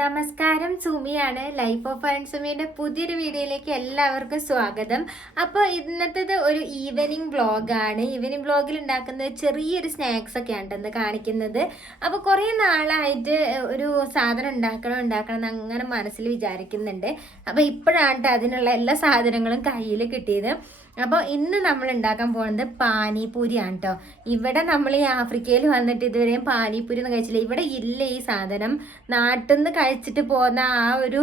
നമസ്കാരം സുമിയാണ്. Life of and സുമിയുടെ പുതിയൊരു വീഡിയോയിലേക്ക് എല്ലാവർക്കും സ്വാഗതം. അപ്പോൾ ഇന്നത്തേത് ഒരു ഈവനിങ് വ്ളോഗാണ് ഈവനിങ് വ്ളോഗിൽ ഉണ്ടാക്കുന്ന ചെറിയൊരു സ്നാക്സ് ഒക്കെ ആണ് ഇന്ന് കാണിക്കുന്നത്. അപ്പോൾ കുറേ നാളായിട്ട് ഒരു സാധനം ഉണ്ടാക്കണം ഉണ്ടാക്കണം എന്ന് അങ്ങനെ മനസ്സിൽ വിചാരിക്കുന്നുണ്ട്. അപ്പോൾ ഇപ്പോഴാണ് അതിനുള്ള എല്ലാ സാധനങ്ങളും കയ്യിൽ കിട്ടിയത്. അപ്പോൾ ഇന്ന് നമ്മൾ ഉണ്ടാക്കാൻ പോകുന്നത് പാനിപൂരിയാണ് കേട്ടോ ഇവിടെ നമ്മൾ ഈ ആഫ്രിക്കയിൽ വന്നിട്ട് ഇതുവരെയും പാനിപൂരി ഒന്നും കഴിച്ചില്ല. ഇവിടെ ഇല്ല ഈ സാധനം. നാട്ടിൽ നിന്ന് കഴിച്ചിട്ട് പോകുന്ന ആ ഒരു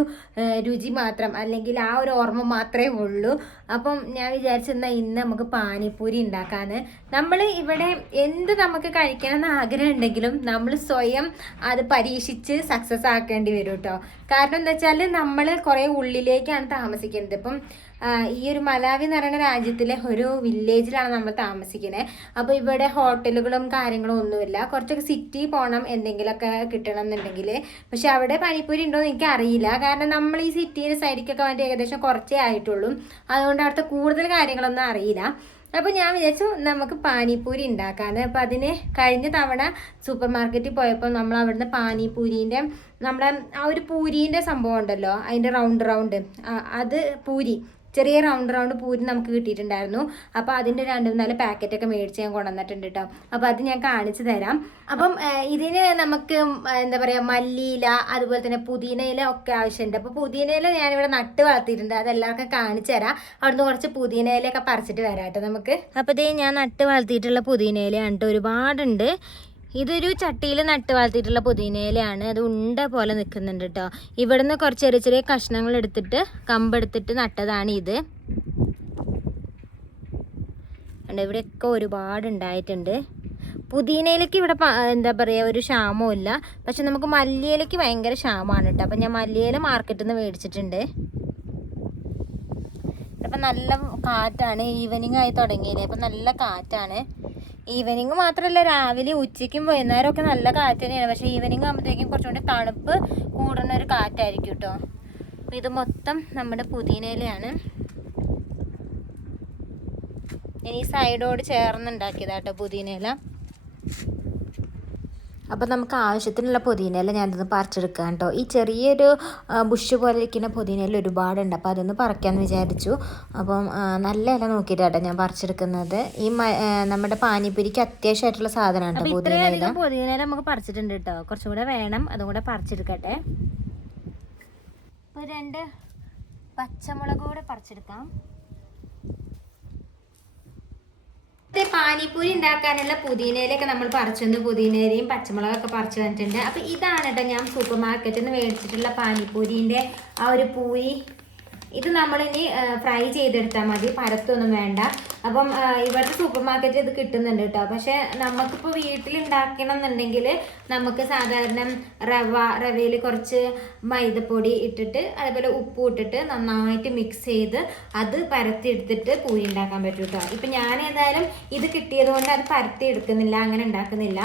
രുചി മാത്രം അല്ലെങ്കിൽ ആ ഒരു ഓർമ്മ മാത്രമേ ഉള്ളൂ. അപ്പം ഞാൻ വിചാരിച്ചെന്നാൽ ഇന്ന് നമുക്ക് പാനിപൂരി ഉണ്ടാക്കാന്ന്. നമ്മൾ ഇവിടെ എന്ത് നമുക്ക് കഴിക്കണം എന്ന് ആഗ്രഹം ഉണ്ടെങ്കിലും നമ്മൾ സ്വയം അത് പരീക്ഷിച്ച് സക്സസ് ആക്കേണ്ടി വരും കേട്ടോ കാരണം എന്താ വെച്ചാൽ നമ്മൾ കുറേ ഉള്ളിലേക്കാണ് താമസിക്കുന്നത്. ഇപ്പം ഈ ഒരു മലാവി എന്ന് പറയുന്ന രാജ്യത്തിലെ ഒരു വില്ലേജിലാണ് നമ്മൾ താമസിക്കുന്നത് അപ്പോൾ ഇവിടെ ഹോട്ടലുകളും കാര്യങ്ങളും ഒന്നുമില്ല. കുറച്ചൊക്കെ സിറ്റി പോകണം എന്തെങ്കിലുമൊക്കെ കിട്ടണം എന്നുണ്ടെങ്കിൽ പക്ഷെ അവിടെ പനിപ്പൂരി ഉണ്ടോ എന്ന് എനിക്ക് അറിയില്ല. കാരണം നമ്മൾ ഈ സിറ്റിയുടെ സൈഡിക്കൊക്കെ വേണ്ടി ഏകദേശം കുറച്ചേ ആയിട്ടുള്ളൂ. അതുകൊണ്ട് അവിടുത്തെ കൂടുതൽ കാര്യങ്ങളൊന്നും അറിയില്ല. അപ്പോൾ ഞാൻ വിചാരിച്ചു നമുക്ക് പാനിപ്പൂരി ഉണ്ടാക്കാന്ന്. അപ്പോൾ അതിന് കഴിഞ്ഞ തവണ സൂപ്പർ മാർക്കറ്റിൽ പോയപ്പോൾ നമ്മൾ അവിടുന്ന് പാനിപ്പൂരീന്റെ നമ്മുടെ ആ ഒരു പൂരിന്റെ സംഭവം ഉണ്ടല്ലോ. അതിന്റെ റൗണ്ട് റൗണ്ട് അത് പൂരി. ചെറിയ റൗണ്ട് റൗണ്ട് പൂരി നമുക്ക് കിട്ടിയിട്ടുണ്ടായിരുന്നു. അപ്പോൾ അതിന്റെ രണ്ട് മൂന്നാൽ പാക്കറ്റൊക്കെ മേടിച്ച് ഞാൻ കൊണ്ടുവന്നിട്ടുണ്ട് കേട്ടോ അപ്പോൾ അത് ഞാൻ കാണിച്ചു തരാം. അപ്പം ഇതിന് നമുക്ക് എന്താ പറയുക മല്ലിയില അതുപോലെ തന്നെ പുതിനയില ഒക്കെ ആവശ്യമുണ്ട്. അപ്പോൾ പുതിന ഇല ഞാനിവിടെ നട്ട് വളർത്തിയിട്ടുണ്ട്. അതെല്ലാവർക്കും കാണിച്ചു തരാം. അവിടുന്ന് കുറച്ച് പുതിന ഇലയൊക്കെ പറിച്ചിട്ട് വരാം കേട്ടോ നമുക്ക്. അപ്പോൾ ഇതേ ഞാൻ നട്ട് വളർത്തിയിട്ടുള്ള പുതിന ഇലയാണ് കേട്ടോ ഒരുപാടുണ്ട്. ഇതൊരു ചട്ടിയിൽ നട്ട് വളർത്തിയിട്ടുള്ള പുതിനയിലയാണ്. അത് ഉണ്ട പോലെ നിൽക്കുന്നുണ്ട് കേട്ടോ ഇവിടുന്ന് കുറച്ച് ചെറിയ ചെറിയ കഷ്ണങ്ങൾ എടുത്തിട്ട് കമ്പെടുത്തിട്ട് നട്ടതാണ് ഇത്. ഇവിടെയൊക്കെ ഒരുപാട് ഉണ്ടായിട്ടുണ്ട്. പുതിനയിലേക്ക് ഇവിടെ എന്താ പറയുക ഒരു ക്ഷാമവും ഇല്ല. പക്ഷെ നമുക്ക് മല്ലിയിലേക്ക് ഭയങ്കര ക്ഷാമമാണ് കേട്ടോ അപ്പം ഞാൻ മല്ലിയില മാർക്കറ്റിൽ നിന്ന് മേടിച്ചിട്ടുണ്ട്. ഇപ്പം നല്ല കാറ്റാണ്. ഈവനിങ് ആയി തുടങ്ങിയത് അപ്പം നല്ല കാറ്റാണ്. ഈവനിങ് മാത്രമല്ല രാവിലെ ഉച്ചയ്ക്കും വൈകുന്നേരം ഒക്കെ നല്ല കാറ്റ് തന്നെയാണ്. പക്ഷേ ഈവനിങ് ആകുമ്പോഴത്തേക്കും കുറച്ചുകൂടി തണുപ്പ് കൂടുന്ന ഒരു കാറ്റായിരിക്കും കേട്ടോ അപ്പം ഇത് മൊത്തം നമ്മുടെ പുതിനയിലയാണ്. ഇനി ഈ സൈഡോട് ചേർന്ന് ഉണ്ടാക്കിയതാട്ടോ പുതിനയില. അപ്പോൾ നമുക്ക് ആവശ്യത്തിനുള്ള പുതിനയില ഞാനിതൊന്ന് പറിച്ചെടുക്കാം കേട്ടോ. ഈ ചെറിയൊരു ബുഷ് പോലെ ഇരിക്കുന്ന പുതിനയില ഒരുപാടുണ്ട്. അപ്പോൾ അതൊന്ന് പറിക്കാമെന്ന് വിചാരിച്ചു. അപ്പം നല്ല ഇല നോക്കിയിട്ടാട്ടോ ഞാൻ പറിച്ചെടുക്കുന്നത്. ഈ നമ്മുടെ പാനിപ്പൂരിക്ക് അത്യാവശ്യമായിട്ടുള്ള സാധനമാണ് കേട്ടോ പുതിനയില. പുതിനയില നമുക്ക് പറിച്ചിട്ടുണ്ട് കേട്ടോ. കുറച്ചും കൂടെ വേണം അതും കൂടെ പറിച്ചെടുക്കട്ടെ. ഇപ്പോൾ രണ്ട് പച്ചമുളക് കൂടെ പറിച്ചെടുക്കാം ഇത് പാനിപ്പൂരി ഉണ്ടാക്കാനുള്ള പുതിനയിലൊക്കെ നമ്മൾ പറിച്ചൊന്ന് പുതിനയിലയും പച്ചമുളകൊക്കെ പറിച്ചു വന്നിട്ടുണ്ട്. അപ്പൊ ഇതാണ് കേട്ടോ ഞാൻ സൂപ്പർ മാർക്കറ്റിൽ നിന്ന് മേടിച്ചിട്ടുള്ള പാനിപ്പൂരിന്റെ ആ ഒരു പൂരി. ഇത് നമ്മളിനി ഫ്രൈ ചെയ്തെടുത്താൽ മതി. പരത്തൊന്നും വേണ്ട. അപ്പം ഇവിടുത്തെ സൂപ്പർ മാർക്കറ്റിൽ ഇത് കിട്ടുന്നുണ്ട് കേട്ടോ. പക്ഷെ നമുക്കിപ്പോൾ വീട്ടിൽ ഉണ്ടാക്കണം എന്നുണ്ടെങ്കിൽ നമുക്ക് സാധാരണ റവ റവയിൽ കുറച്ച് മൈദപ്പൊടി ഇട്ടിട്ട് അതേപോലെ ഉപ്പ് ഇട്ടിട്ട് നന്നായിട്ട് മിക്സ് ചെയ്ത് അത് പരത്തി എടുത്തിട്ട് പൂരി ഉണ്ടാക്കാൻ പറ്റും കേട്ടോ. ഇപ്പം ഞാൻ ഏതായാലും ഇത് കിട്ടിയത് കൊണ്ട് അത് പരത്തി എടുക്കുന്നില്ല അങ്ങനെ ഉണ്ടാക്കുന്നില്ല.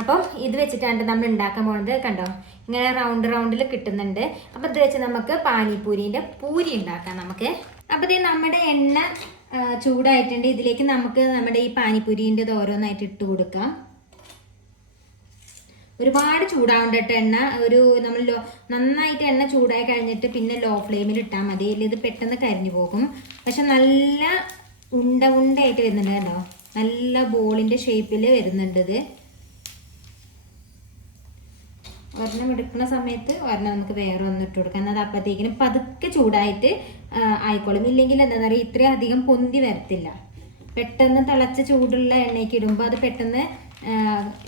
അപ്പം ഇത് വെച്ചിട്ടാണ് നമ്മൾ ഉണ്ടാക്കാൻ പോകുന്നത് കണ്ടോ? ഇങ്ങനെ റൗണ്ട് റൗണ്ടിൽ കിട്ടുന്നുണ്ട്. അപ്പം ഇത് വെച്ച് നമുക്ക് പാനിപ്പൂരിന്റെ പൂരി ഉണ്ടാക്കാം നമുക്ക്. അപ്പം ഇത് നമ്മുടെ എണ്ണ ചൂടായിട്ടുണ്ട്. ഇതിലേക്ക് നമുക്ക് നമ്മുടെ ഈ പാനിപ്പൂരിന്റെ ഓരോന്നായിട്ട് ഇട്ട് കൊടുക്കാം. ഒരുപാട് ചൂടാവേണ്ടിട്ട് എണ്ണ. ഒരു നമ്മൾ ലോ നന്നായിട്ട് എണ്ണ ചൂടായി കഴിഞ്ഞിട്ട് പിന്നെ ലോ ഫ്ലെയിമിൽ ഇട്ടാൽ മതി ഇത് പെട്ടെന്ന് കരിഞ്ഞു പോകും. പക്ഷെ നല്ല ഉണ്ട ഉണ്ടയായിട്ട് വരുന്നുണ്ട് കേട്ടോ. നല്ല ബോളിന്റെ ഷേപ്പിൽ വരുന്നുണ്ട് ഇത്. ഒരെണ്ണം എടുക്കുന്ന സമയത്ത് ഒരെണ്ണം നമുക്ക് വേറെ ഒന്ന് ഇട്ട് കൊടുക്കാം. എന്നാൽ അപ്പോഴത്തേക്കിനും പതുക്കെ ചൂടായിട്ട് ആയിക്കോളും. ഇല്ലെങ്കിൽ എന്താ പറയുക ഇത്രയും അധികം പൊന്തി വരത്തില്ല. പെട്ടെന്ന് തിളച്ച ചൂടുള്ള എണ്ണയ്ക്ക് ഇടുമ്പോൾ അത് പെട്ടെന്ന്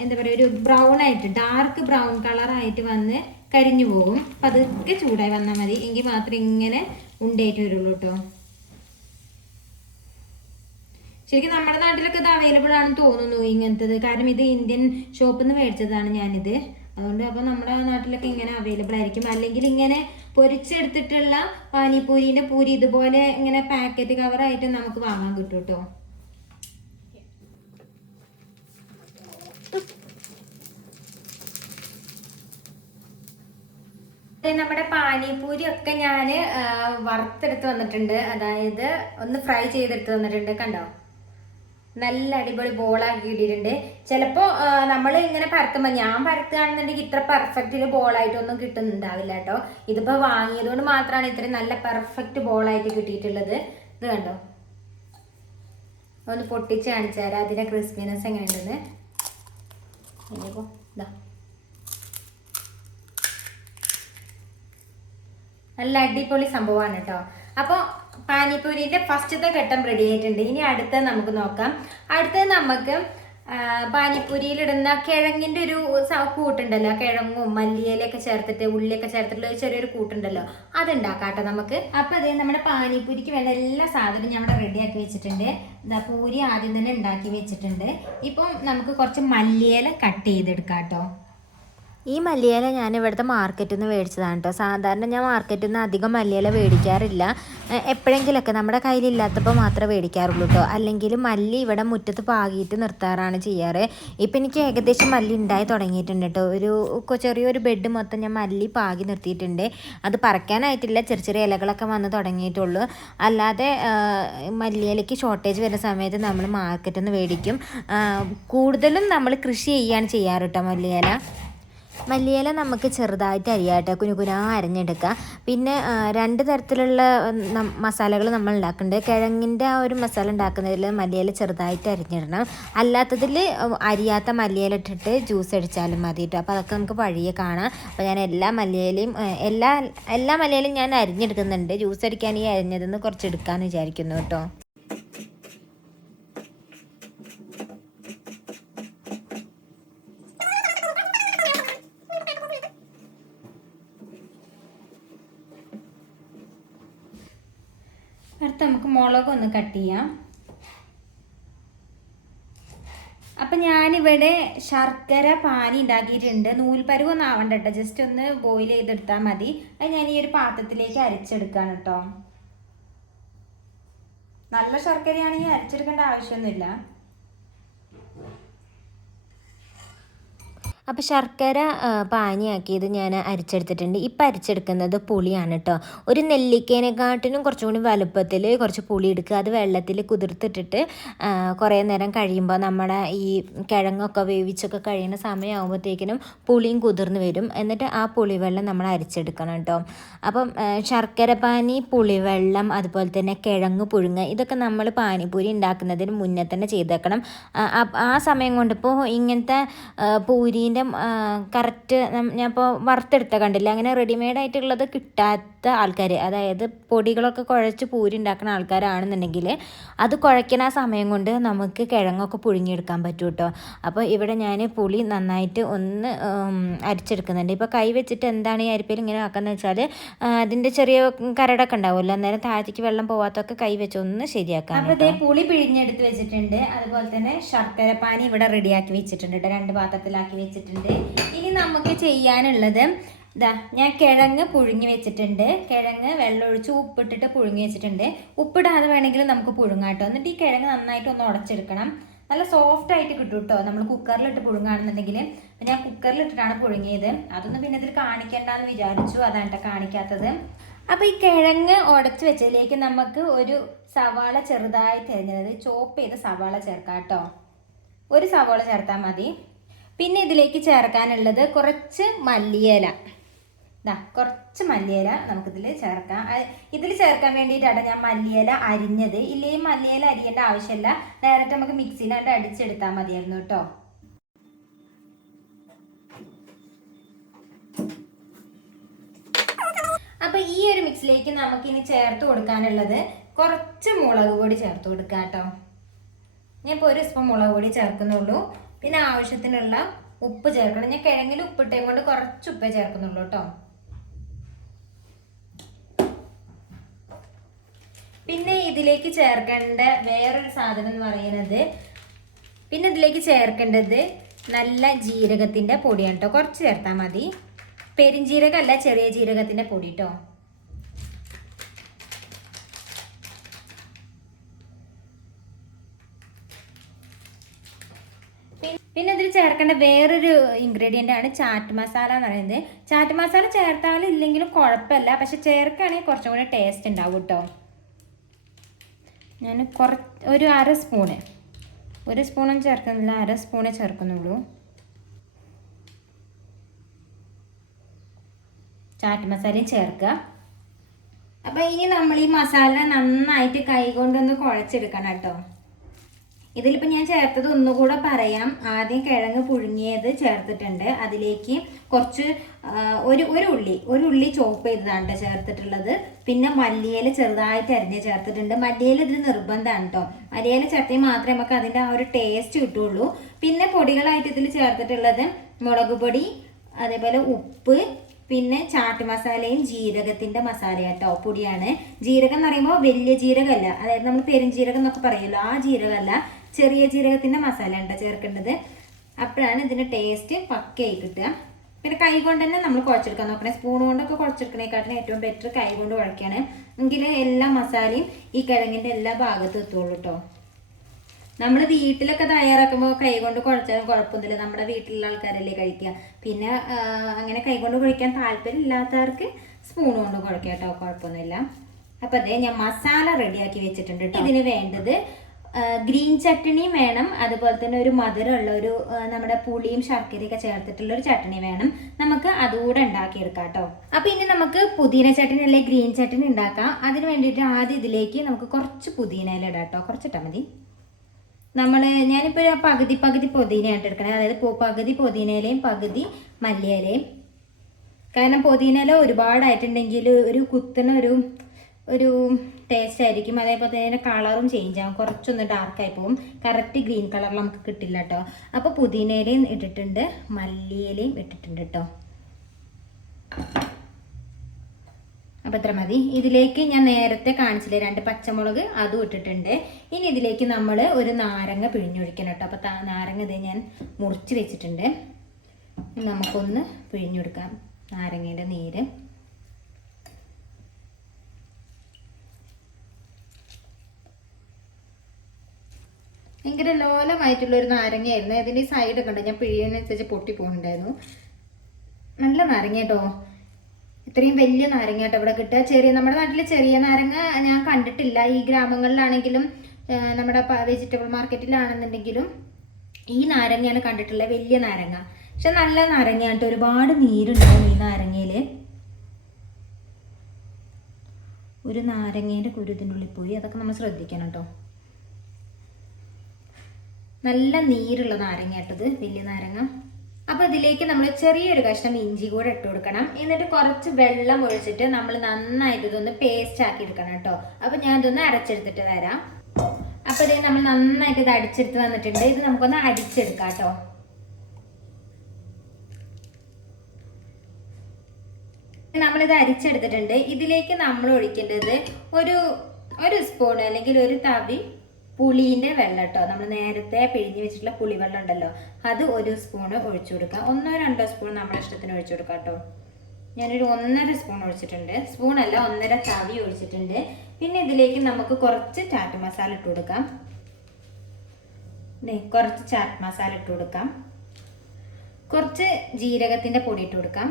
എന്താ പറയുക ഒരു ബ്രൗൺ ആയിട്ട് ഡാർക്ക് ബ്രൗൺ കളറായിട്ട് വന്ന് കരിഞ്ഞു പോകും. പതുക്കെ ചൂടായി വന്നാൽ മതി. എങ്കിൽ മാത്രമേ ഇങ്ങനെ ഉണ്ടായിട്ട് വരുള്ളൂ കേട്ടോ. ശരിക്കും നമ്മുടെ നാട്ടിലൊക്കെ ഇത് അവൈലബിൾ ആണെന്ന് തോന്നുന്നു ഇങ്ങനത്തത്. കാരണം ഇത് ഇന്ത്യൻ ഷോപ്പിൽ നിന്ന് മേടിച്ചതാണ് ഞാനിത്. അതുകൊണ്ട് അപ്പോൾ നമ്മുടെ നാട്ടിലൊക്കെ ഇങ്ങനെ അവൈലബിൾ ആയിരിക്കും. അല്ലെങ്കിൽ ഇങ്ങനെ പൊരിച്ചെടുത്തിട്ടുള്ള പാനിപൂരിന്റെ പൂരി ഇതുപോലെ ഇങ്ങനെ പാക്കറ്റ് കവറായിട്ട് നമുക്ക് വാങ്ങാൻ കിട്ടും കേട്ടോ നമ്മുടെ പാനിപൂരി ഒക്കെ ഞാൻ വറുത്തെടുത്ത് വന്നിട്ടുണ്ട്. അതായത് ഒന്ന് ഫ്രൈ ചെയ്തെടുത്ത് വന്നിട്ടുണ്ട്. കണ്ടോ? നല്ല അടിപൊളി ബോളാക്കി ഇട്ടിട്ടുണ്ട് ചിലപ്പോൾ നമ്മൾ ഇങ്ങനെ പരത്തുമ്പോൾ ഞാൻ പരത്തുകയാണെന്നുണ്ടെങ്കിൽ ഇത്ര പെർഫെക്റ്റിൽ ബോളായിട്ടൊന്നും കിട്ടുന്നുണ്ടാവില്ല കേട്ടോ ഇതിപ്പോൾ വാങ്ങിയതുകൊണ്ട് മാത്രമാണ് ഇത്രയും നല്ല പെർഫെക്റ്റ് ബോളായിട്ട് കിട്ടിയിട്ടുള്ളത്. ഇത് കണ്ടോ? ഒന്ന് പൊട്ടിച്ച് കാണിച്ചു തരാം. അതിന്റെ ക്രിസ്പിനെസ് എങ്ങനെയുണ്ടെന്ന്. നല്ല അടിപൊളി സംഭവമാണ് കേട്ടോ അപ്പോൾ പാനിപ്പൂരിന്റെ ഫസ്റ്റത്തെ ഘട്ടം റെഡി ആയിട്ടുണ്ട്. ഇനി അടുത്തത് നമുക്ക് നോക്കാം. അടുത്തത് നമുക്ക് പാനിപ്പൂരിയിലിടുന്ന കിഴങ്ങിന്റെ ഒരു കൂട്ടുണ്ടല്ലോ. കിഴങ്ങും മല്ലിയിലൊക്കെ ചേർത്തിട്ട് ഉള്ളിയൊക്കെ ചേർത്തിട്ടുള്ള ഒരു ചെറിയൊരു കൂട്ടുണ്ടല്ലോ. അതുണ്ടാക്കാം കേട്ടോ നമുക്ക്. അപ്പോൾ അതേ നമ്മുടെ പാനിപ്പൂരിക്ക് വേണ്ട എല്ലാ സാധനവും ഞാൻ ഇവിടെ റെഡിയാക്കി വെച്ചിട്ടുണ്ട്. എന്താ പൂരി ആദ്യം തന്നെ ഉണ്ടാക്കി വെച്ചിട്ടുണ്ട്. ഇപ്പം നമുക്ക് കുറച്ച് മല്ലിയില കട്ട് ചെയ്തെടുക്കാം കേട്ടോ. ഈ മല്ലിയില ഞാൻ ഇവിടുത്തെ മാർക്കറ്റിൽ നിന്ന് മേടിച്ചതാണ് കേട്ടോ സാധാരണ ഞാൻ മാർക്കറ്റിൽ നിന്ന് അധികം മല്ലിയില മേടിക്കാറില്ല. എപ്പോഴെങ്കിലൊക്കെ നമ്മുടെ കയ്യിലില്ലാത്തപ്പോൾ മാത്രമേ മേടിക്കാറുള്ളൂ കേട്ടോ അല്ലെങ്കിൽ മല്ലി ഇവിടെ മുറ്റത്ത് പാകിയിട്ട് നിർത്താറാണ് ചെയ്യാറ്. ഇപ്പം എനിക്ക് ഏകദേശം മല്ലി ഉണ്ടായി തുടങ്ങിയിട്ടുണ്ട് കേട്ടോ ഒരു ചെറിയൊരു ബെഡ് മൊത്തം ഞാൻ മല്ലി പാകി നിർത്തിയിട്ടുണ്ട്. അത് പറക്കാനായിട്ടില്ല. ചെറിയ ചെറിയ ഇലകളൊക്കെ വന്ന് തുടങ്ങിയിട്ടുള്ളൂ. അല്ലാതെ മല്ലിയിലയ്ക്ക് ഷോർട്ടേജ് വരുന്ന സമയത്ത് നമ്മൾ മാർക്കറ്റിൽ നിന്ന് മേടിക്കും കൂടുതലും നമ്മൾ കൃഷി ചെയ്യുകയാണ് ചെയ്യാറ് കേട്ടോ മല്ലിയില. മല്ലിയില നമുക്ക് ചെറുതായിട്ട് അരിയാട്ടോ. കുനുകുനാ അരിഞ്ഞെടുക്കുക. പിന്നെ രണ്ട് തരത്തിലുള്ള മസാലകൾ നമ്മൾ ഉണ്ടാക്കുന്നുണ്ട്. കിഴങ്ങിന്റെ ആ ഒരു മസാല ഉണ്ടാക്കുന്നതിൽ മല്ലിയില ചെറുതായിട്ട് അരിഞ്ഞിടണം. അല്ലാത്തതിൽ അരിയാത്ത മല്ലിയില ഇട്ടിട്ട് ജ്യൂസ് അടിച്ചാലും മതി കേട്ടോ. അപ്പോൾ അതൊക്കെ നമുക്ക് വഴിയെ കാണാം. അപ്പോൾ ഞാൻ എല്ലാ മല്ലിയിലയും എല്ലാ എല്ലാ മല്ലിയിലും ഞാൻ അരിഞ്ഞെടുക്കുന്നുണ്ട്. ജ്യൂസ് അടിക്കാൻ ഈ അരിഞ്ഞതെന്ന് കുറച്ച് എടുക്കാമെന്ന് വിചാരിക്കുന്നു കേട്ടോ. അടുത്ത് നമുക്ക് മുളക് ഒന്ന് കട്ട് ചെയ്യാം. അപ്പം ഞാനിവിടെ ശർക്കര പാനി ഉണ്ടാക്കിയിട്ടുണ്ട്. നൂൽപ്പരുവൊന്നും ആവണ്ട കേട്ടോ ജസ്റ്റ് ഒന്ന് ബോയിൽ ചെയ്തെടുത്താൽ മതി. അത് ഞാൻ ഈ ഒരു പാത്രത്തിലേക്ക് അരച്ചെടുക്കാണ് കേട്ടോ നല്ല ശർക്കരയാണെങ്കിൽ അരച്ചെടുക്കേണ്ട ആവശ്യമൊന്നുമില്ല. അപ്പോൾ ശർക്കര പാനിയാക്കിയത് ഞാൻ അരിച്ചെടുത്തിട്ടുണ്ട്. ഇപ്പം അരിച്ചെടുക്കുന്നത് പുളിയാണ് കേട്ടോ ഒരു നെല്ലിക്കേനെക്കാട്ടിനും കുറച്ചും കൂടി വലുപ്പത്തിൽ കുറച്ച് പുളി എടുക്കുക. അത് വെള്ളത്തിൽ കുതിർത്തിട്ടിട്ട് കുറേ നേരം കഴിയുമ്പോൾ നമ്മുടെ ഈ കിഴങ്ങൊക്കെ വേവിച്ചൊക്കെ കഴിയുന്ന സമയമാകുമ്പോഴത്തേക്കിനും പുളിയും കുതിർന്ന് വരും. എന്നിട്ട് ആ പുളിവെള്ളം നമ്മൾ അരിച്ചെടുക്കണം കേട്ടോ അപ്പം ശർക്കര പാനി പുളിവെള്ളം അതുപോലെ തന്നെ കിഴങ്ങ് പുഴുങ്ങ് ഇതൊക്കെ നമ്മൾ പാനിപ്പൂരി ഉണ്ടാക്കുന്നതിന് മുന്നേ തന്നെ ചെയ്തേക്കണം. ആ, സമയം കൊണ്ടിപ്പോൾ ഇങ്ങനത്തെ പൂരീന്റെ കറക്റ്റ് ഞാൻ ഇപ്പോൾ വറുത്തെടുത്ത കണ്ടില്ല? അങ്ങനെ റെഡിമെയ്ഡ് ആയിട്ടുള്ളത് കിട്ടാത്ത ആൾക്കാർ അതായത് പൊടികളൊക്കെ കുഴച്ച് പൂരി ഉണ്ടാക്കുന്ന ആൾക്കാരാണെന്നുണ്ടെങ്കിൽ അത് കുഴയ്ക്കുന്ന ആ സമയം കൊണ്ട് നമുക്ക് കിഴങ്ങൊക്കെ പുഴുങ്ങിയെടുക്കാൻ പറ്റും കേട്ടോ അപ്പോൾ ഇവിടെ ഞാൻ പുളി നന്നായിട്ട് ഒന്ന് അരിച്ചെടുക്കുന്നുണ്ട്. ഇപ്പോൾ കൈ വെച്ചിട്ട് എന്താണ് ഈ അരിപ്പയിൽ ഇങ്ങനെ ആക്കുന്നത് വെച്ചാൽ അതിന്റെ ചെറിയ കരടൊക്കെ ഉണ്ടാവുമല്ലോ? അന്നേരം താഴത്തേക്ക് വെള്ളം പോവാത്തൊക്കെ കൈ വെച്ച് ഒന്ന് ശരിയാക്കാം അപ്പോൾ ഇതേ പുളി പിഴിഞ്ഞെടുത്ത് വെച്ചിട്ടുണ്ട്. അതുപോലെ തന്നെ ശർക്കര പാനി ഇവിടെ റെഡിയാക്കി വെച്ചിട്ടുണ്ട് കേട്ടോ രണ്ട് പാത്രത്തിലാക്കി വെച്ചിട്ടുണ്ട്. ഇനി നമുക്ക് ചെയ്യാനുള്ളത് ഇതാ ഞാൻ കിഴങ്ങ് പുഴുങ്ങി വെച്ചിട്ടുണ്ട്. കിഴങ്ങ് വെള്ളമൊഴിച്ച് ഉപ്പിട്ടിട്ട് പുഴുങ്ങി വെച്ചിട്ടുണ്ട്. ഉപ്പിടാതെ വേണമെങ്കിലും നമുക്ക് പുഴുങ്ങാം കേട്ടോ. എന്നിട്ട് ഈ കിഴങ്ങ് നന്നായിട്ട് ഒന്ന് ഉടച്ചെടുക്കണം. നല്ല സോഫ്റ്റ് ആയിട്ട് കിട്ടും കേട്ടോ. നമ്മൾ കുക്കറിലിട്ട് പുഴുങ്ങുകയാണെന്നുണ്ടെങ്കിൽ. അപ്പം ഞാൻ കുക്കറിലിട്ടിട്ടാണ് പുഴുങ്ങിയത്. അതൊന്നും പിന്നെ ഇതിൽ കാണിക്കണ്ടെന്ന് വിചാരിച്ചു. അതാണ് കേട്ടോ കാണിക്കാത്തത്. അപ്പോൾ ഈ കിഴങ്ങ് ഉടച്ച് വെച്ചതിലേക്ക് നമുക്ക് ഒരു സവാള ചെറുതായി തിരഞ്ഞത് ചോപ്പ് ചെയ്ത സവാള ചേർക്കാം കേട്ടോ. ഒരു സവാള ചേർത്താൽ മതി. പിന്നെ ഇതിലേക്ക് ചേർക്കാനുള്ളത് കുറച്ച് മല്ലിയില. ദാ കുറച്ച് മല്ലിയില നമുക്കിതിൽ ചേർക്കാം. ഇതിൽ ചേർക്കാൻ വേണ്ടിയിട്ടാണ് ഞാൻ മല്ലിയില അരിഞ്ഞത്. ഇല്ലേ മല്ലിയില അരിയേണ്ട ആവശ്യമില്ല ഡയറക്റ്റ് നമുക്ക് മിക്സിയിലായിട്ട് അടിച്ചെടുത്താൽ മതിയായിരുന്നു കേട്ടോ. അപ്പൊ ഈ ഒരു മിക്സിലേക്ക് നമുക്ക് ഇനി ചേർത്ത് കൊടുക്കാനുള്ളത് കുറച്ച് മുളക് പൊടി ചേർത്ത് കൊടുക്കാം കേട്ടോ. ഞാൻ ഇപ്പോൾ ഒരു സ്പൂൺ മുളക് പൊടി ചേർക്കുന്നുള്ളൂ. പിന്നെ ആവശ്യത്തിനുള്ള ഉപ്പ് ചേർക്കണം. ഞാൻ കിഴങ്ങിൽ ഉപ്പിട്ടേം കൊണ്ട് കുറച്ച് ഉപ്പേ ചേർക്കുന്നുള്ളൂ കേട്ടോ. പിന്നെ ഇതിലേക്ക് ചേർക്കേണ്ട വേറൊരു സാധനം എന്ന് പറയുന്നത് പിന്നെ ഇതിലേക്ക് ചേർക്കേണ്ടത് നല്ല ജീരകത്തിന്റെ പൊടിയാണ് കേട്ടോ. കുറച്ച് ചേർത്താൽ മതി. പെരിഞ്ജീരകമല്ല ചെറിയ ജീരകത്തിന്റെ പൊടി കേട്ടോ പിന്നെ ഇതിൽ ചേർക്കേണ്ട വേറൊരു ഇൻഗ്രീഡിയന്റ് ആണ് ചാറ്റ് മസാല എന്ന് പറയുന്നത്. ചാറ്റ് മസാല ചേർത്താലും ഇല്ലെങ്കിലും കുഴപ്പമില്ല. പക്ഷെ ചേർക്കുകയാണെങ്കിൽ കുറച്ചും കൂടി ടേസ്റ്റ് ഉണ്ടാവും കേട്ടോ. ഞാൻ കുറ ഒരു അര സ്പൂണ് ഒരു സ്പൂണും ചേർക്കുന്നില്ല. അര സ്പൂണേ ചേർക്കുന്നുള്ളൂ. ചാറ്റ് മസാലയും ചേർക്കുക. അപ്പോൾ ഇനി നമ്മൾ ഈ മസാല നന്നായിട്ട് കൈകൊണ്ടൊന്ന് കുഴച്ചെടുക്കണം കേട്ടോ. ഇതിലിപ്പോൾ ഞാൻ ചേർത്തത് ഒന്നുകൂടെ പറയാം. ആദ്യം കിഴങ്ങ് പുഴുങ്ങിയത് ചേർത്തിട്ടുണ്ട്. അതിലേക്ക് കുറച്ച് ഒരു ഒരു ഉള്ളി ഒരു ഉള്ളി ചോപ്പ് ചെയ്തതാണ് കേട്ടോ ചേർത്തിട്ടുള്ളത്. പിന്നെ മല്ലിയില ചെറുതായിട്ട് അരിഞ്ഞ് ചേർത്തിട്ടുണ്ട്. മല്ലിയില ഇതിന് നിർബന്ധമാണ് കേട്ടോ മല്ലിയില ചേർത്തി മാത്രമേ നമുക്ക് അതിന്റെ ആ ഒരു ടേസ്റ്റ് കിട്ടുള്ളൂ. പിന്നെ പൊടികളായിട്ട് ഇതിൽ ചേർത്തിട്ടുള്ളത് മുളക് പൊടി അതേപോലെ ഉപ്പ് പിന്നെ ചാട്ട് മസാലയും ജീരകത്തിന്റെ മസാല കേട്ടോ പൊടിയാണ്. ജീരകം എന്ന് പറയുമ്പോൾ വലിയ ജീരകമല്ല. അതായത് നമ്മൾ പെരുംജീരകം എന്നൊക്കെ പറയുമല്ലോ ആ ജീരകമല്ല. ചെറിയ ജീരകത്തിന്റെ മസാല ഉണ്ടോ ചേർക്കേണ്ടത്. അപ്പോഴാണ് ഇതിന്റെ ടേസ്റ്റ് പക്കയായി കിട്ടുക. പിന്നെ കൈ കൊണ്ട് തന്നെ നമ്മൾ കുഴച്ചെടുക്കാൻ നോക്കണേ. സ്പൂൺ കൊണ്ടൊക്കെ കുഴച്ചെടുക്കണേക്കാട്ടിന് ഏറ്റവും ബെറ്റർ കൈ കൊണ്ട് കുഴക്കുകയാണ്. എങ്കിൽ എല്ലാ മസാലയും ഈ കിഴങ്ങിന്റെ എല്ലാ ഭാഗത്തും എത്തുള്ളൂ കേട്ടോ നമ്മൾ വീട്ടിലൊക്കെ തയ്യാറാക്കുമ്പോൾ കൈകൊണ്ട് കുഴച്ചാലും കുഴപ്പമൊന്നുമില്ല. നമ്മുടെ വീട്ടിലുള്ള ആൾക്കാരല്ലേ കഴിക്കുക. പിന്നെ അങ്ങനെ കൈകൊണ്ട് കുഴിക്കാൻ താല്പര്യം ഇല്ലാത്തവർക്ക് സ്പൂൺ കൊണ്ട് കുഴക്കാം കേട്ടോ കുഴപ്പമൊന്നുമില്ല. അപ്പം അതേ ഞാൻ മസാല റെഡിയാക്കി വെച്ചിട്ടുണ്ട് ഇതിന് വേണ്ടത് ഗ്രീൻ ചട്ടണിയും വേണം. അതുപോലെ തന്നെ ഒരു മധുരമുള്ള ഒരു നമ്മുടെ പുളിയും ശർക്കരയൊക്കെ ചേർത്തിട്ടുള്ള ഒരു ചട്ടണി വേണം. നമുക്ക് അതുകൂടെ ഉണ്ടാക്കിയെടുക്കാം കേട്ടോ. അപ്പൊ ഇനി നമുക്ക് പുതിന ചട്ടണി അല്ലെങ്കിൽ ഗ്രീൻ ചട്ടണി ഉണ്ടാക്കാം. അതിന് വേണ്ടിയിട്ട് ആദ്യം ഇതിലേക്ക് നമുക്ക് കുറച്ച് പുതിനയില ഇടാം കേട്ടോ. കുറച്ചിട്ടാൽ മതി. നമ്മൾ ഞാനിപ്പോൾ പകുതി പകുതി പുതിനയായിട്ട് എടുക്കണേ. അതായത് പകുതി പുതിനയിലയും പകുതി മല്ലിയിലയും കാരണം പുതിനയില ഒരുപാടായിട്ടുണ്ടെങ്കിൽ ഒരു കുത്തണ ഒരു ഒരു ടേസ്റ്റ് ആയിരിക്കും. അതേപോലെ തന്നെ അതിന്റെ കളറും ചേഞ്ച് ആകും കുറച്ചൊന്ന് ഡാർക്കായി പോകും കറക്റ്റ് ഗ്രീൻ കളറിൽ നമുക്ക് കിട്ടില്ല കേട്ടോ അപ്പോൾ പുതിനയിലയും ഇട്ടിട്ടുണ്ട്. മല്ലിയിലയും ഇട്ടിട്ടുണ്ട് കേട്ടോ അപ്പോൾ ഇത്ര മതി. ഇതിലേക്ക് ഞാൻ നേരത്തെ കാണിച്ചില്ലേ രണ്ട് പച്ചമുളക് അതും ഇട്ടിട്ടുണ്ട്. ഇനി ഇതിലേക്ക് നമ്മൾ ഒരു നാരങ്ങ പിഴിഞ്ഞൊഴിക്കണം കേട്ടോ അപ്പോൾ നാരങ്ങ ഇത് ഞാൻ മുറിച്ച് വെച്ചിട്ടുണ്ട്. നമുക്കൊന്ന് പിഴിഞ്ഞൊടുക്കാം. നാരങ്ങയുടെ നീര്. ഭയങ്കര ലോലമായിട്ടുള്ള ഒരു നാരങ്ങയായിരുന്നു. അതിന്റെ സൈഡൊക്കെ ഉണ്ട് ഞാൻ പിഴിയുന്നതനുസരിച്ച് പൊട്ടി പോകുന്നുണ്ടായിരുന്നു നല്ല നാരങ്ങ കേട്ടോ. ഇത്രയും വലിയ നാരങ്ങ കേട്ടോ ഇവിടെ കിട്ടുക. ചെറിയ നമ്മുടെ നാട്ടിൽ ചെറിയ നാരങ്ങ ഞാൻ കണ്ടിട്ടില്ല. ഈ ഗ്രാമങ്ങളിലാണെങ്കിലും നമ്മുടെ വെജിറ്റബിൾ മാർക്കറ്റിലാണെന്നുണ്ടെങ്കിലും ഈ നാരങ്ങയാണ് കണ്ടിട്ടുള്ളത്. വലിയ നാരങ്ങ. പക്ഷെ നല്ല നാരങ്ങ കേട്ടോ. ഒരുപാട് നീരുണ്ടാവും ഈ നാരങ്ങയിൽ ഒരു നാരങ്ങേന്റെ കുരുതിന്റെ ഉള്ളിൽ പോയി. അതൊക്കെ നമ്മൾ ശ്രദ്ധിക്കണം കേട്ടോ. നല്ല നീരുള്ള നാരങ്ങ ഇട്ടത് വലിയ നാരങ്ങ. അപ്പൊ ഇതിലേക്ക് നമ്മൾ ചെറിയൊരു കഷ്ണം ഇഞ്ചി കൂടെ ഇട്ട് കൊടുക്കണം. എന്നിട്ട് കുറച്ച് വെള്ളം ഒഴിച്ചിട്ട് നമ്മൾ നന്നായിട്ട് ഇതൊന്ന് പേസ്റ്റ് ആക്കി എടുക്കണം കേട്ടോ. അപ്പൊ ഞാൻ ഇതൊന്ന് അരച്ചെടുത്തിട്ട് വരാം. അപ്പൊ ഇത് നമ്മൾ നന്നായിട്ട് ഇത് അടിച്ചെടുത്ത് വന്നിട്ടുണ്ട്. ഇത് നമുക്കൊന്ന് അടിച്ചെടുക്കാം കേട്ടോ. നമ്മളിത് അരിച്ചെടുത്തിട്ടുണ്ട്. ഇതിലേക്ക് നമ്മൾ ഒഴിക്കേണ്ടത് ഒരു ഒരു സ്പൂൺ അല്ലെങ്കിൽ ഒരു തവി പുളീന്റെ വെള്ളം കേട്ടോ. നമ്മൾ നേരത്തെ പിഴിഞ്ഞ് വെച്ചിട്ടുള്ള പുളിവെള്ളം ഉണ്ടല്ലോ. അത് ഒരു സ്പൂണ് ഒഴിച്ചു കൊടുക്കുക. ഒന്നോ രണ്ടോ സ്പൂൺ നമ്മുടെ ഇഷ്ടത്തിന് ഒഴിച്ചു കൊടുക്കാം കേട്ടോ. ഞാനൊരു ഒന്നര സ്പൂൺ ഒഴിച്ചിട്ടുണ്ട്. സ്പൂൺ അല്ല ഒന്നര തവി ഒഴിച്ചിട്ടുണ്ട്. പിന്നെ ഇതിലേക്ക് നമുക്ക് കുറച്ച് ചാറ്റ് മസാല ഇട്ട് കൊടുക്കാം. കുറച്ച് ചാറ്റ് മസാല ഇട്ട് കൊടുക്കാം. കുറച്ച് ജീരകത്തിന്റെ പൊടി ഇട്ട് കൊടുക്കാം.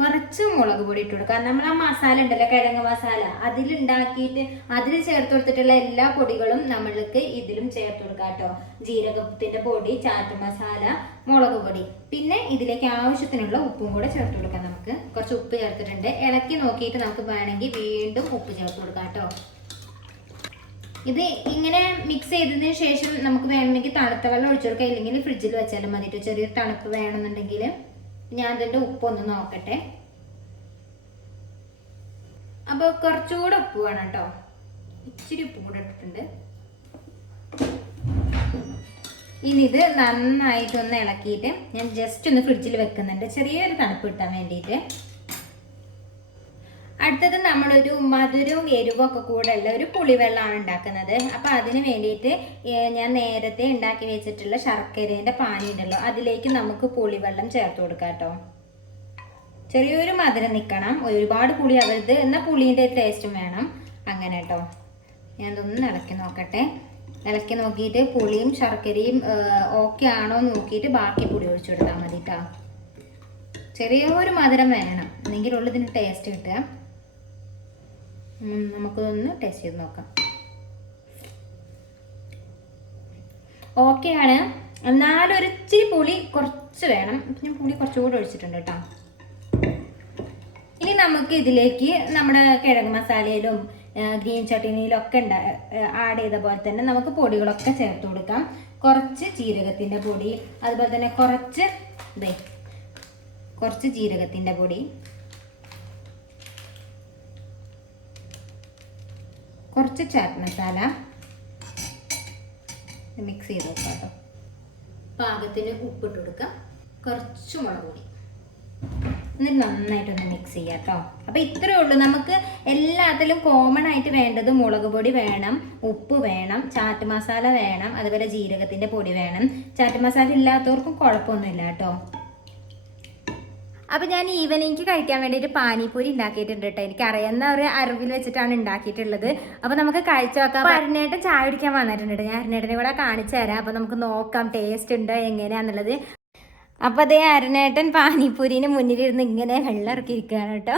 കുറച്ച് മുളക് പൊടി ഇട്ട് കൊടുക്കുക നമ്മൾ ആ മസാല ഉണ്ടല്ലോ കിഴങ്ങ് മസാല അതിലുണ്ടാക്കിയിട്ട് അതിൽ ചേർത്ത് കൊടുത്തിട്ടുള്ള എല്ലാ പൊടികളും നമ്മൾക്ക് ഇതിലും ചേർത്ത് കൊടുക്കാം കേട്ടോ. ജീരകത്തിന്റെ പൊടി ചാറ്റ് മസാല മുളക് പൊടി. പിന്നെ ഇതിലേക്ക് ആവശ്യത്തിനുള്ള ഉപ്പും കൂടെ ചേർത്ത് കൊടുക്കാം നമുക്ക്. കുറച്ച് ഉപ്പ് ചേർത്തിട്ടുണ്ട്. ഇളക്കി നോക്കിയിട്ട് നമുക്ക് വേണമെങ്കിൽ വീണ്ടും ഉപ്പ് ചേർത്ത് കൊടുക്കാം കേട്ടോ. ഇത് ഇങ്ങനെ മിക്സ് ചെയ്തതിന് ശേഷം നമുക്ക് വേണമെങ്കിൽ തണുത്ത വെള്ളം ഒഴിച്ചു കൊടുക്കാം. ഇല്ലെങ്കിൽ ഫ്രിഡ്ജിൽ വെച്ചാലും മതി. ചെറിയൊരു തണുപ്പ് വേണമെന്നുണ്ടെങ്കിൽ. ഞാൻ ഇതിന്റെ ഉപ്പൊന്ന് നോക്കട്ടെ. അപ്പോൾ കുറച്ചുകൂടെ ഉപ്പ് വേണം കേട്ടോ ഇച്ചിരി ഉപ്പ് കൂടെ ഇട്ടിട്ടുണ്ട്. ഇനി ഇത് നന്നായിട്ടൊന്ന് ഇളക്കിയിട്ട് ഞാൻ ജസ്റ്റ് ഒന്ന് ഫ്രിഡ്ജിൽ വെക്കുന്നുണ്ട്. ചെറിയൊരു തണുപ്പ് കിട്ടാൻ വേണ്ടിയിട്ട്. അടുത്തത് നമ്മളൊരു മധുരവും എരിവും ഒക്കെ കൂടെ ഉള്ള ഒരു പുളിവെള്ളമാണ് ഉണ്ടാക്കുന്നത്. അപ്പോൾ അതിന് വേണ്ടിയിട്ട് ഞാൻ നേരത്തെ ഉണ്ടാക്കി വെച്ചിട്ടുള്ള ശർക്കരേന്റെ പാനി ഉണ്ടല്ലോ അതിലേക്ക് നമുക്ക് പുളിവെള്ളം ചേർത്ത് കൊടുക്കാം കേട്ടോ. ചെറിയൊരു മധുരം നിൽക്കണം ഒരുപാട് പുളി ആവരുത് എന്നാൽ പുളീന്റെ ടേസ്റ്റും വേണം. അങ്ങനെ കേട്ടോ. ഞാൻ ഞാനതൊന്ന് ഇളക്കി നോക്കട്ടെ. ഇളക്കി നോക്കിയിട്ട് പുളിയും ശർക്കരയും ഓക്കെ ആണോ എന്ന് നോക്കിയിട്ട് ബാക്കി പുളി ഒഴിച്ചു കൊടുത്താൽ മതി കേട്ടോ. ചെറിയൊരു മധുരം വേണം. എന്നെങ്കിലുള്ളതിന് ടേസ്റ്റ് കിട്ടുക. നമുക്കിതൊന്ന് ടേസ്റ്റ് ചെയ്ത് നോക്കാം. ഓക്കെയാണ് എന്നാലും ഒരു ഇച്ചിരി പുളി കുറച്ച് വേണം. ഞാൻ പുളി കുറച്ചുകൂടി ഒഴിച്ചിട്ടുണ്ട് കേട്ടോ. ഇനി നമുക്ക് ഇതിലേക്ക് നമ്മുടെ കിഴങ്ങ് മസാലയിലും ഗ്രീൻ ചട്ടിനിയിലും ഒക്കെ ഉണ്ടാ ആഡ് ചെയ്ത പോലെ തന്നെ നമുക്ക് പൊടികളൊക്കെ ചേർത്ത് കൊടുക്കാം. കുറച്ച് ജീരകത്തിന്റെ പൊടി അതുപോലെ തന്നെ കുറച്ച് കുറച്ച് ജീരകത്തിന്റെ പൊടി കുറച്ച് ചാറ്റ് മസാല മിക്സ് ചെയ്ത് വെക്കാം കേട്ടോ പാകത്തിന് ഉപ്പിട്ട് കൊടുക്കാം. കുറച്ച് മുളക് പൊടി. എന്നിട്ട് നന്നായിട്ടൊന്ന് മിക്സ് ചെയ്യാം കേട്ടോ അപ്പോൾ ഇത്രയേ ഉള്ളൂ. നമുക്ക് എല്ലാത്തിലും കോമൺ ആയിട്ട് വേണ്ടത് മുളക് പൊടി വേണം ഉപ്പ് വേണം ചാറ്റ് മസാല വേണം അതുപോലെ ജീരകത്തിന്റെ പൊടി വേണം. ചാറ്റ് മസാല ഇല്ലാത്തവർക്കും കുഴപ്പമൊന്നുമില്ല കേട്ടോ അപ്പം ഞാൻ ഈവനിങ് കഴിക്കാൻ വേണ്ടിയിട്ട് പാനിപ്പൂരി ഉണ്ടാക്കിയിട്ടുണ്ട് കേട്ടോ. എനിക്ക് അറിയുന്ന ഒരു അറിവിൽ വെച്ചിട്ടാണ് ഉണ്ടാക്കിയിട്ടുള്ളത്. അപ്പോൾ നമുക്ക് കഴിച്ചു നോക്കാം. അപ്പോൾ അരുണേട്ടൻ ചായ കുടിക്കാൻ വന്നിട്ടുണ്ട്. ഞാൻ അരുണേട്ടനെ കൂടെ കാണിച്ചു തരാം. അപ്പോൾ നമുക്ക് നോക്കാം ടേസ്റ്റ് ഉണ്ടോ എങ്ങനെയാന്നുള്ളത്. അപ്പോൾ അതേ അരുണേട്ടൻ പാനിപ്പൂരിന് മുന്നിലിരുന്ന് ഇങ്ങനെ വെള്ളം ഇറക്കി ഇരിക്കുകയാണ് കേട്ടോ.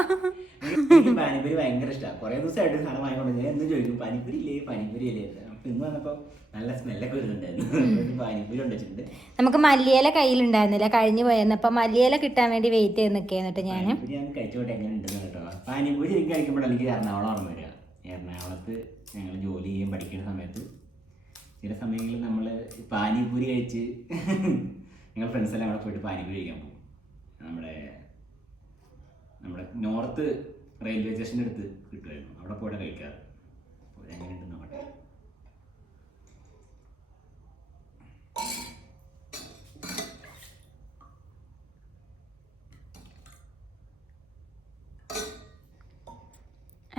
എനിക്ക് പാനിപ്പൂരി ഭയങ്കര ഇഷ്ടമാണ് കുറെ ദിവസമായിട്ട് സാധനം വാങ്ങിക്കൊണ്ട് ഞാൻ എന്ന് ചോദിക്കും പാനിപ്പൂരി ഇല്ലേ? പാനിപ്പൂരി ഇല്ലേ? ഇന്ന് നല്ല സ്മെല്ലൊക്കെ വരുന്നുണ്ടായിരുന്നു. പാനിപ്പൂരി ഉണ്ടായിട്ടുണ്ട് നമുക്ക് മല്ലിയില കയ്യിലുണ്ടായിരുന്നില്ല കഴിഞ്ഞു പോയിരുന്നു അപ്പം മല്ലിയില കിട്ടാൻ വേണ്ടി വെയിറ്റ് ചെയ്ത് നിൽക്കുകയാണ് കേട്ടോ ഞാൻ ഞാൻ കഴിച്ചോട്ടെ എങ്ങനെ ഉണ്ടെന്ന് കേട്ടോ. പാനിപ്പൂരി എനിക്ക് കഴിക്കുമ്പോൾ എനിക്ക് എറണാകുളം ഓർമ്മ വരിക. എറണാകുളത്ത് ഞങ്ങൾ ജോലി ചെയ്യാൻ പഠിക്കുന്ന സമയത്ത് ചില സമയങ്ങളിൽ നമ്മൾ പാനിപ്പൂരി കഴിച്ച് ഞങ്ങൾ ഫ്രണ്ട്സ് എല്ലാം അവിടെ പോയിട്ട് പാനിപ്പൂരി കഴിക്കാൻ പോകും. നമ്മുടെ നമ്മുടെ നോർത്ത് റെയിൽവേ സ്റ്റേഷന്റെ അടുത്ത് കിട്ടുമായിരുന്നു. അവിടെ പോയിട്ട് കഴിക്കാറ്. അപ്പോൾ എങ്ങനെയുണ്ട് നോക്കട്ടെ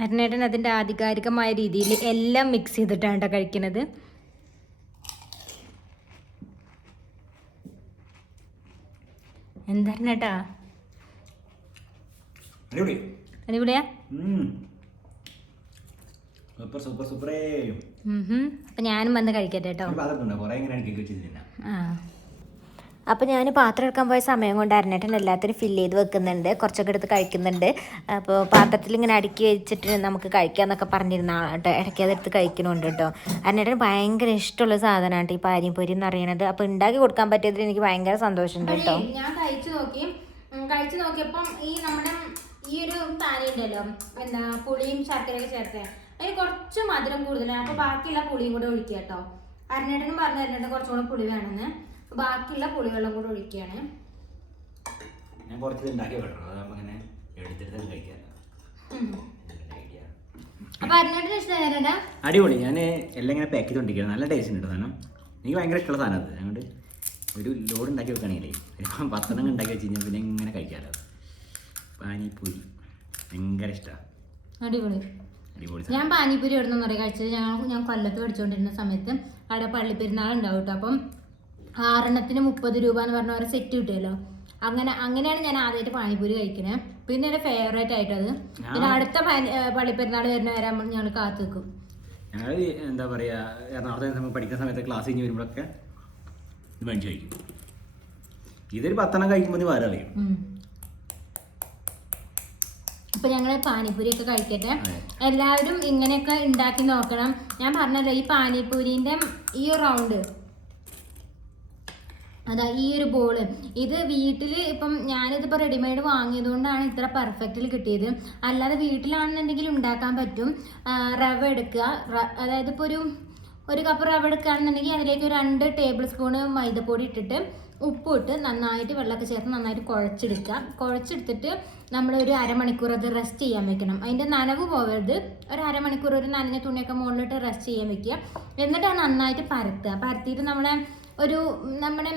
അരുണേട്ടൻ അതിന്റെ ആധികാരികമായ രീതിയിൽ എല്ലാം മിക്സ് ചെയ്തിട്ടാണ് കേട്ടോ കഴിക്കുന്നത് എന്താ അരുണേട്ടാ? അടിപൊളി. അടിപൊളിയാ? സൂപ്പർ സൂപ്പർ സൂപ്പറേ. അപ്പം ഞാനും വന്ന് കഴിക്കട്ടെ കേട്ടോ ആ. അപ്പോൾ ഞാൻ പാത്രം എടുക്കാൻ പോയ സമയം കൊണ്ട് അരനേട്ടൻ എല്ലാത്തിനും ഫില്ല് ചെയ്ത് വെക്കുന്നുണ്ട്. കുറച്ചൊക്കെ എടുത്ത് കഴിക്കുന്നുണ്ട്. അപ്പോൾ പാത്രത്തിൽ ഇങ്ങനെ അടുക്കി വെച്ചിട്ട് നമുക്ക് കഴിക്കാമെന്നൊക്കെ പറഞ്ഞിരുന്ന കേട്ടോ ഇടയ്ക്ക് അതെടുത്ത് കഴിക്കണമുണ്ട് കേട്ടോ അരനേട്ടൻ ഭയങ്കര ഇഷ്ടമുള്ള സാധനമാണ് ഈ പാനിപ്പൊരി എന്ന് പറയുന്നത്. അപ്പോൾ ഉണ്ടാക്കി കൊടുക്കാൻ പറ്റിയതിൽ എനിക്ക് ഭയങ്കര സന്തോഷമുണ്ട് കേട്ടോ ഞാൻ കഴിച്ചു നോക്കി. കഴിച്ചു നോക്കിയപ്പം ഈ നമ്മുടെ ഈ ഒരു പാനി ഉണ്ടല്ലോ എന്താ പുളിയും ശർക്കരയൊക്കെ ചേർത്ത്. അതിന് കുറച്ച് മധുരം കൂടുതലാണ്. അപ്പോൾ ബാക്കിയുള്ള പുളിയും കൂടെ ഒഴിക്കുക കേട്ടോ അരനേട്ടനും പറഞ്ഞു തരുന്നുണ്ട് കുറച്ചുകൂടെ പുളി വേണമെന്ന്. ബാക്കിയുള്ള പുളിവെള്ളം കൂടെ ഒഴിക്കുകയാണ്. ഞാൻ കുറച്ച് ഉണ്ടാക്കി വെക്കണം അതാകുമ്പോൾ ഇങ്ങനെ എടുത്തെടുത്ത് കഴിക്കാം. ഐഡിയ അപ്പൊ അരനേട്ടന് ഇഷ്ടമായിരുന്നേട്ടാ അടിപൊളി. ഞാൻ എല്ലാം ഇങ്ങനെ പാക്ക് ചെയ്തുകൊണ്ടിരിക്കുകയാണ് നല്ല ടേസ്റ്റ് ഉണ്ട് സാധനം. എനിക്ക് ഭയങ്കര ഇഷ്ടമുള്ള സാധനം അത്. അതുകൊണ്ട് ഒരു ലോഡ് ഉണ്ടാക്കി വെക്കുകയാണെങ്കിലേ ഇപ്പം പത്തെണ്ണം ഉണ്ടാക്കി വെച്ച് കഴിഞ്ഞാൽ പിന്നെ ഇങ്ങനെ കഴിക്കാമല്ലോ പാനിപ്പൂരി. ഭയങ്കര ഇഷ്ടമാണ് അടിപൊളി. അടിപൊളി ഞാൻ പാനിപ്പൂരി എവിടെ നിന്ന് കഴിച്ചത് ഞങ്ങൾ ഞാൻ കൊല്ലത്ത് പഠിച്ചുകൊണ്ടിരുന്ന സമയത്ത്. അവിടെ പള്ളിപ്പെരുന്നാൾ ഉണ്ടാവും കേട്ടോ അപ്പം ആറെണ്ണത്തിന് മുപ്പത് രൂപ എന്ന് പറഞ്ഞ ഒരു സെറ്റ് കിട്ടുമല്ലോ അങ്ങനെ അങ്ങനെയാണ് ഞാൻ ആദ്യമായിട്ട് പാനിപ്പൂരി കഴിക്കുന്നത് പിന്നെ എന്റെ ഫേവറേറ്റ് ആയിട്ടത്. പിന്നെ അടുത്ത പള്ളിപ്പെരുന്നാൾ വരുന്ന വരെ ഞങ്ങൾ കാത്തു നിൽക്കും ഞങ്ങൾ എന്താ പറയുക എറണാകുളത്ത് സമയം പഠിക്കുന്ന സമയത്ത് ക്ലാസ് കഴിഞ്ഞ് വരുമ്പോഴൊക്കെ ഇത് മേടിച്ച് കഴിക്കും. ഇതൊരു പത്തെണ്ണം കഴിക്കുമ്പോൾ വേറെ അറിയും. അപ്പൊ ഞങ്ങൾ പാനിപ്പൂരി ഒക്കെ കഴിക്കട്ടെ. എല്ലാവരും ഇങ്ങനെയൊക്കെ ഉണ്ടാക്കി നോക്കണം. ഞാൻ പറഞ്ഞല്ലോ ഈ പാനിപ്പൂരിന്റെ ഈ റൗണ്ട് അതാ ഈ ഒരു ബോൾ ഇത് വീട്ടിൽ ഇപ്പം ഞാനിതിപ്പോൾ റെഡിമെയ്ഡ് വാങ്ങിയതുകൊണ്ടാണ് ഇത്ര പെർഫെക്റ്റിൽ കിട്ടിയത്. അല്ലാതെ വീട്ടിലാണെന്നുണ്ടെങ്കിൽ ഉണ്ടാക്കാൻ പറ്റും. റവ എടുക്കുക. അതായത് ഇപ്പോൾ ഒരു ഒരു കപ്പ് റവ എടുക്കുകയാണെന്നുണ്ടെങ്കിൽ അതിലേക്ക് രണ്ട് ടേബിൾ സ്പൂണ് മൈദപ്പൊടി ഇട്ടിട്ട് ഉപ്പ് ഇട്ട് നന്നായിട്ട് വെള്ളമൊക്കെ ചേർത്ത് നന്നായിട്ട് കുഴച്ചെടുക്കുക. കുഴച്ചെടുത്തിട്ട് നമ്മൾ ഒരു അരമണിക്കൂർ അത് റെസ്റ്റ് ചെയ്യാൻ വെക്കണം. അതിന്റെ നനവ് പോകരുത് ഒരു അരമണിക്കൂർ ഒരു നനഞ്ഞ തുണിയൊക്കെ മുകളിലിട്ട് റെസ്റ്റ് ചെയ്യാൻ വെക്കുക. എന്നിട്ടാണ് നന്നായിട്ട് പരത്തുക. പരത്തിയിട്ട് നമ്മളെ ഒരു നമ്മുടെ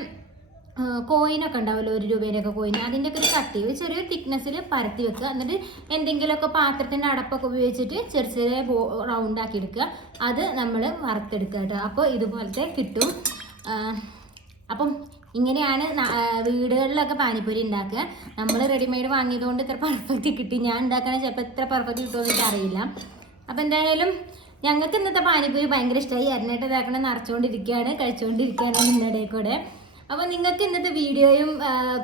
കോയിനൊക്കെ ഉണ്ടാവുമല്ലോ ഒരു രൂപേന്റെയൊക്കെ കോയിൻ അതിന്റെയൊക്കെ ഒരു കട്ടി ചെറിയ തിക്നെസ്സിൽ പരത്തി വെക്കുക. എന്നിട്ട് എന്തെങ്കിലുമൊക്കെ പാത്രത്തിന്റെ അടപ്പൊക്കെ ഉപയോഗിച്ചിട്ട് ചെറിയ ചെറിയ ബോ റൗണ്ട് ആക്കി എടുക്കുക. അത് നമ്മൾ വറുത്തെടുക്കുക കേട്ടോ. അപ്പോൾ ഇതുപോലത്തെ കിട്ടും. അപ്പം ഇങ്ങനെയാണ് വീടുകളിലൊക്കെ പാനിപ്പൂരി ഉണ്ടാക്കുക. നമ്മൾ റെഡിമെയ്ഡ് വാങ്ങിയതുകൊണ്ട് ഇത്ര പെർഫെക്റ്റ് കിട്ടി. ഞാൻ ഉണ്ടാക്കണ ചിലപ്പോൾ ഇത്ര പെർഫെക്റ്റ് കിട്ടുമെന്ന് എനിക്കറിയില്ല. അറിയില്ല അപ്പം എന്തായാലും ഞങ്ങൾക്ക് ഇന്നത്തെ പാനിപ്പൂരി ഭയങ്കര ഇഷ്ടമായി അരനായിട്ട് ഇതാക്കണം നിറച്ചുകൊണ്ടിരിക്കുകയാണ് കഴിച്ചുകൊണ്ടിരിക്കുകയാണ് നിങ്ങളുടെ കൂടെ അപ്പോൾ നിങ്ങൾക്ക് ഇന്നത്തെ വീഡിയോയും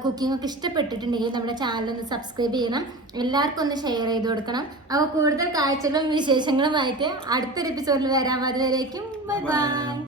കുക്കിംഗ് ഒക്കെ ഇഷ്ടപ്പെട്ടിട്ടുണ്ടെങ്കിൽ നമ്മുടെ ചാനൽ ഒന്ന് സബ്സ്ക്രൈബ് ചെയ്യണം. എല്ലാവർക്കും ഒന്ന് ഷെയർ ചെയ്ത് കൊടുക്കണം. അപ്പോൾ കൂടുതൽ കാഴ്ചകളും വിശേഷങ്ങളുമായിട്ട് അടുത്തൊരു എപ്പിസോഡിൽ വരാം. അതുവരേക്കും ബൈ ബൈ